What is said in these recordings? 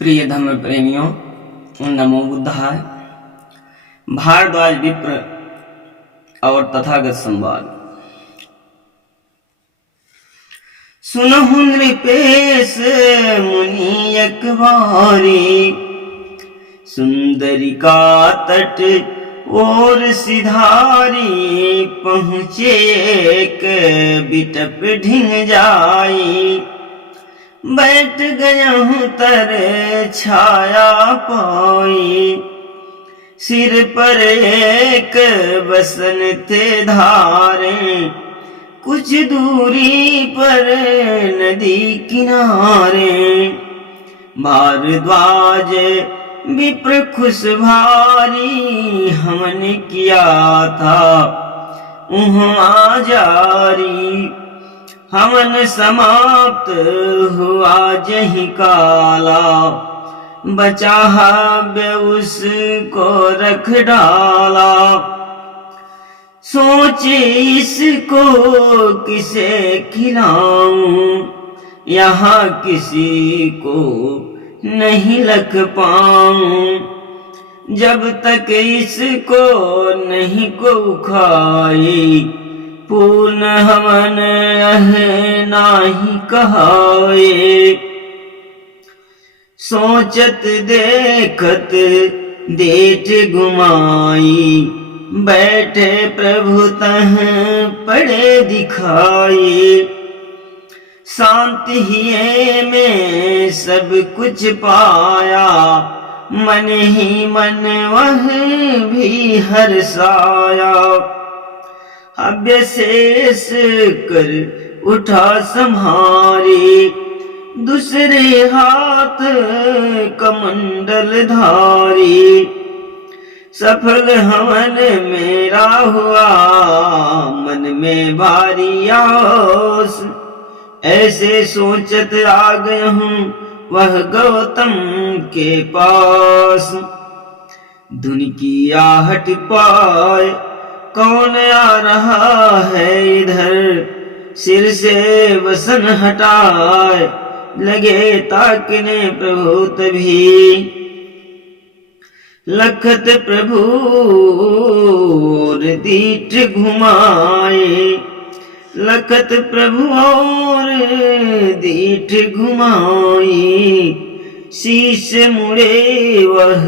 प्रिय धर्म प्रेमियों, नमो बुद्धाय। भारद्वाज विप्र और तथागत संवाद। सुनहु नृपेश मुनि एक बारी, सुंदरिका तट और सिधारी, पहुँचे एक बिटप ढिंग जाई। बैठ गया हूँ तर छाया पाई, सिर पर एक बसन थे धारे, कुछ दूरी पर नदी किनारे। भारद्वाज विप्र खुश भारी, हमने किया था वहाँ जारी। हवन समाप्त हुआ जहीं काला, बचा हव्य उसको रख डाला। सोचे इसको किसे खिलाऊं, यहाँ किसी को नहीं लख पाऊं। जब तक इसको नहीं को खाई, पूर्ण हवन नाही कहाए। सोचत देखत देठ घुमाई, बैठे प्रभु तह पड़े दिखाई। शांति ही में सब कुछ पाया, मन ही मन वह भी हर्षाया। हव्य शेष कर उठा सम्हारी, दूसरे हाथ कमंडल धारी। सफल हवन मेरा हुआ, मन में भारी आस। ऐसे सोचत आ गया हूँ वह गौतम के पास। धुन की आहट पाए, कौन आ रहा है इधर, सिर से वसन हटाए। लगे ताकने प्रभु तभी, लखत प्रभु और दीठ घुमाए। लखत प्रभु और दीठ घुमाई, शीश मुड़े वह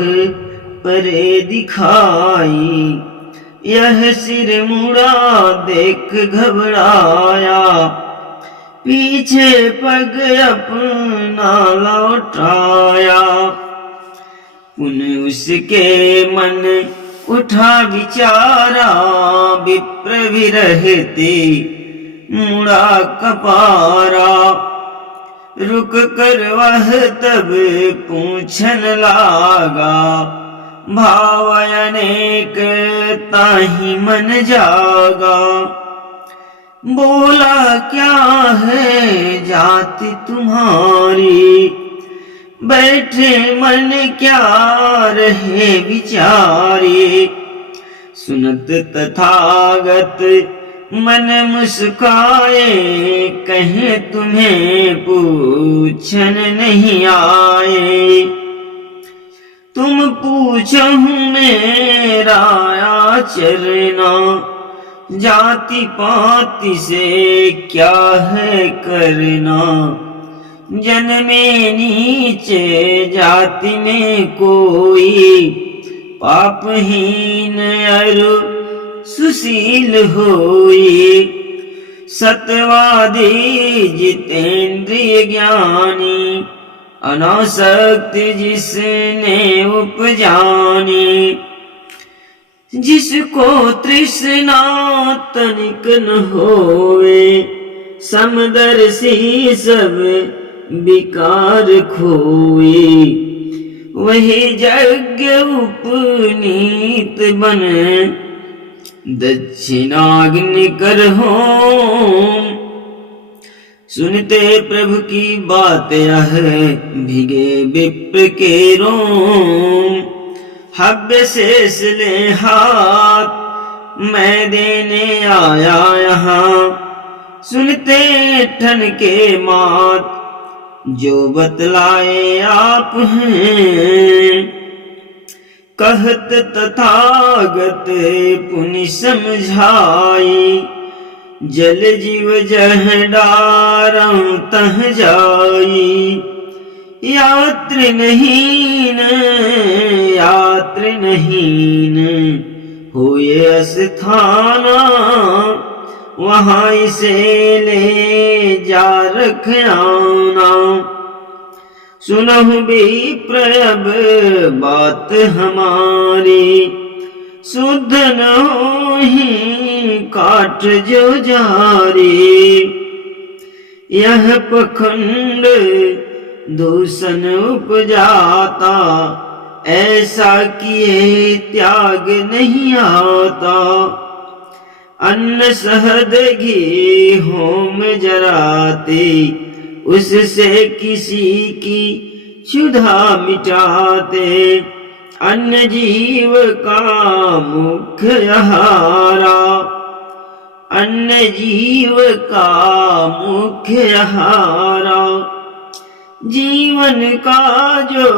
परे दिखाई। यह सिर मुड़ा देख घबराया, पीछे पग अपना लौटाया। पुनः उसके मन उठा विचारा, विप्र भी रहते मुड़ा कपारा। रुक कर वह तब पूछन लागा, भाव अनेक ताहि मन जागा। बोला क्या है जाति तुम्हारी, बैठे मन क्या रहे विचारी। सुनत तथागत मन मुस्काए, कहे तुम्हें पूछन नहीं आए। तुम पूछो मेरा आचरना, जाति पाति से क्या है करना। जन्मे नीचे जाति में कोई, पापहीन अरु सुशील होई। सत्यवादी जितेंद्रिय ज्ञानी, अनासक्त जिसने उपजानी। जिसको तृष्णा तनिक न होवे, समदर्शी सब विकार खोए। वही यज्ञ उपनीत बन, दक्षिणाग्नि कर होम। सुनते प्रभु की बात यह, भिगे विप्र के रोम। हव्य शेष ले हाथ, मैं देने आया यहाँ। सुनते ठन के मात, जो बतलाए आप हैं। कहत तथागत पुनि समझाई, जल जीव जह डारं तह जाई। यात्र नहीं होए अस्थाना, वहाँ इसे ले जा रखना। सुनहु विप्रभ बात हमारी, शुद्ध न होहि काट जो जारी। यह पखंड दूषण उपजाता, ऐसा किए त्याग नहीं आता। अन्न सहद घी होम जराते, उससे किसी की क्षुधा मिटाते। अन्न जीव का मुख्य आहारा, अन्न जीव का मुख्य आहारा। जीवन का जो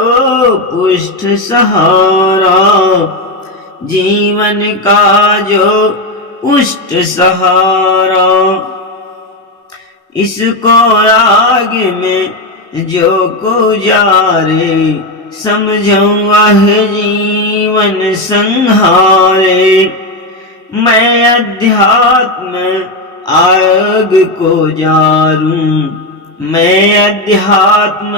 पुष्ट सहारा, जीवन का जो पुष्ट सहारा। इसको आगे में जो गुजारे, समझो वह जीवन संहारे। मैं अध्यात्म आग को जारूं, मैं अध्यात्म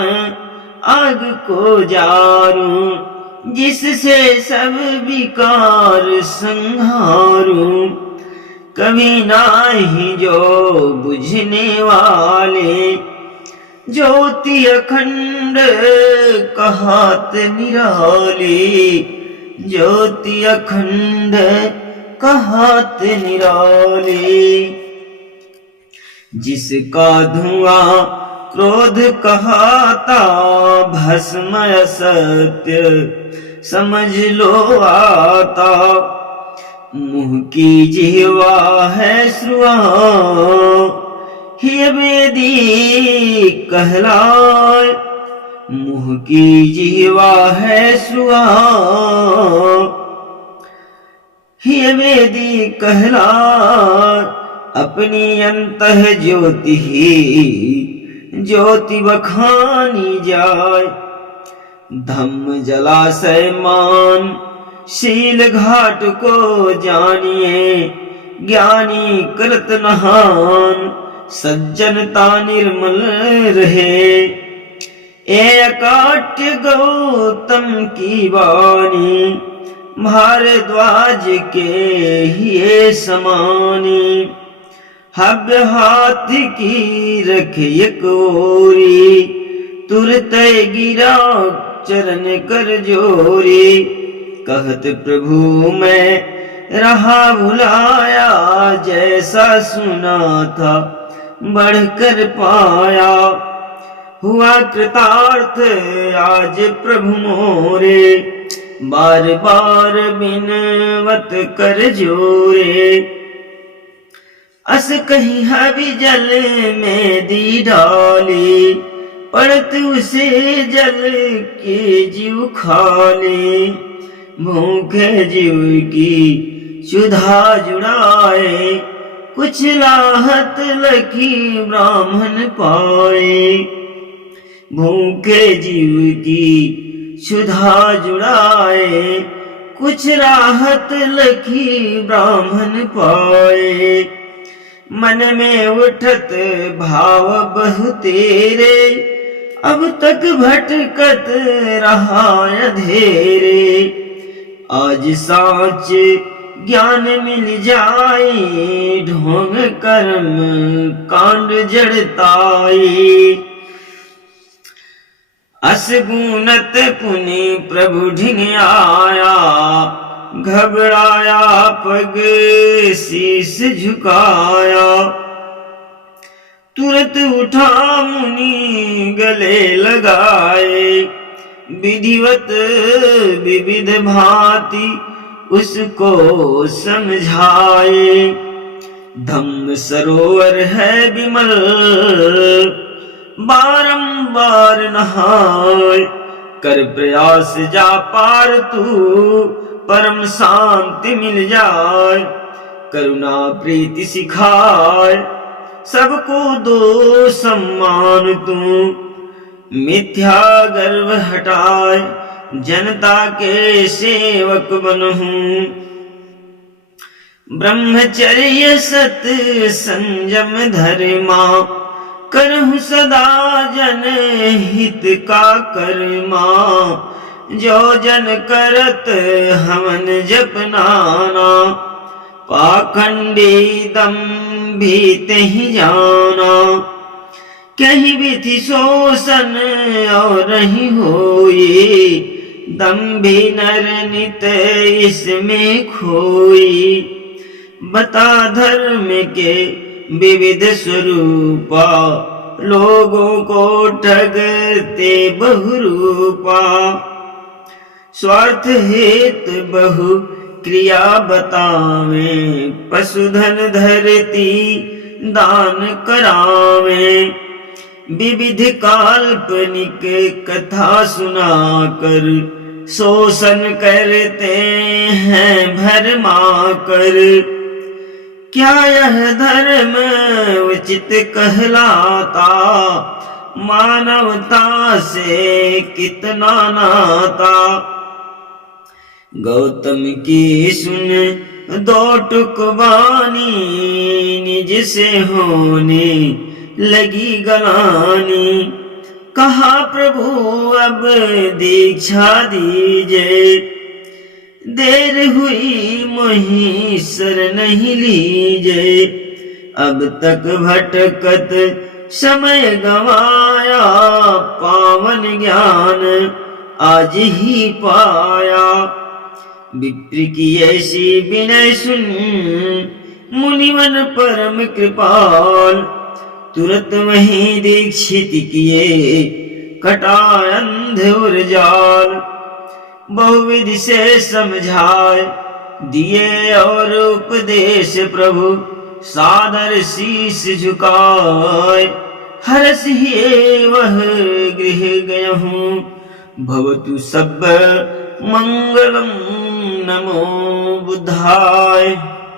आग को जारूं। जिससे सब विकार संहारूं। कभी नाही जो बुझने वाले, ज्योति अखंड कहत निराली। ज्योति अखंड कहत निराली। जिसका धुआं क्रोध कहता भस्म असत्य, समझ लो आता। मुँह की जिह्वा है श्रुआ, ही वेदी कहलाए। मुँह की जिह्वा है श्रुआ, ही वेदी कहलाए। अपनी अंतः ज्योति ही ज्योति बखानी जाय। धम्म जलाशय मान शील घाट को जानिए। ज्ञानी कृत नहान सज्जनता निर्मल रहे। एकाट्य गौतम की वाणी, भारद्वाज के ही समानी। हव्य हाथी की रख एक ओरी, तुरत गिरा चरण कर जोरी। कहत प्रभु मैं रहा भुलाया, जैसा सुना था बढ़कर पाया। हुआ कृतार्थ आज प्रभु मोरे, बार बार बिनवत कर जोरे। अस कहीं हवि जल में दी डाली, पड़त उसे जल के जीव खाले। भूखे जीव की क्षुधा जुड़ाए, कुछ लाहत लखी ब्राह्मण पाए। भूखे जीव की क्षुधा जुड़ाए, कुछ राहत लखी ब्राह्मण पाए। मन में उठत भाव बहु तेरे, अब तक भटकत रहा अधेरे। आज साच ज्ञान मिल जाए, ढोंग कर्म कांड जड़ताई। असगुनत पुनि प्रभु ढिंग आया, घबराया पग शीस झुकाया। तुरंत उठा मुनि गले लगाए, विधिवत विविध भांति उसको समझाए। धम्म सरोवर है विमल, बारंबार नहाय। कर प्रयास जा पार तू, परम शांति मिल जाए। करुणा प्रीति सिखाए, सबको दो सम्मान तू। मिथ्या गर्व हटाए, जनता के सेवक बनूं। ब्रह्मचर्य सत संयम धर्मा, करहु सदा जन हित का कर्मा। जो जन करत हवन जप नाना, पाखंडी दंभी तेहि जाना। कहीं विधि शोषण और नहीं होई, दंभी नर नित इसमें खोई। बता धर्म के विविध स्वरूपा, लोगों को ठगते बहुरूपा। स्वार्थ हेत बहु क्रिया बतावे, पशुधन धरती दान करावे। विविध काल्पनिक कथा सुनाकर, शोषण करते हैं भरमा कर। क्या यह धर्म उचित कहलाता, मानवता से कितना नाता। गौतम की सुन दो टुकवानी, निज से होने लगी गलानी। कहा प्रभु अब दीक्षा दीजिए, देर हुई मोहि शरण नहीं लीजिए। अब तक भटकत समय गवाया, पावन ज्ञान आज ही पाया। विप्र की ऐसी विनय सुन, मुनिवन परम कृपाल। तुरंत वहीं दीक्षित किए, कटा अंध और जाल। बहुविधि से समझाए, दिए और उपदेश प्रभु। सादर शीश झुकाए, हरस ही वह गृह गयहूँ। भवतु सब मंगलम, नमो बुद्धाय।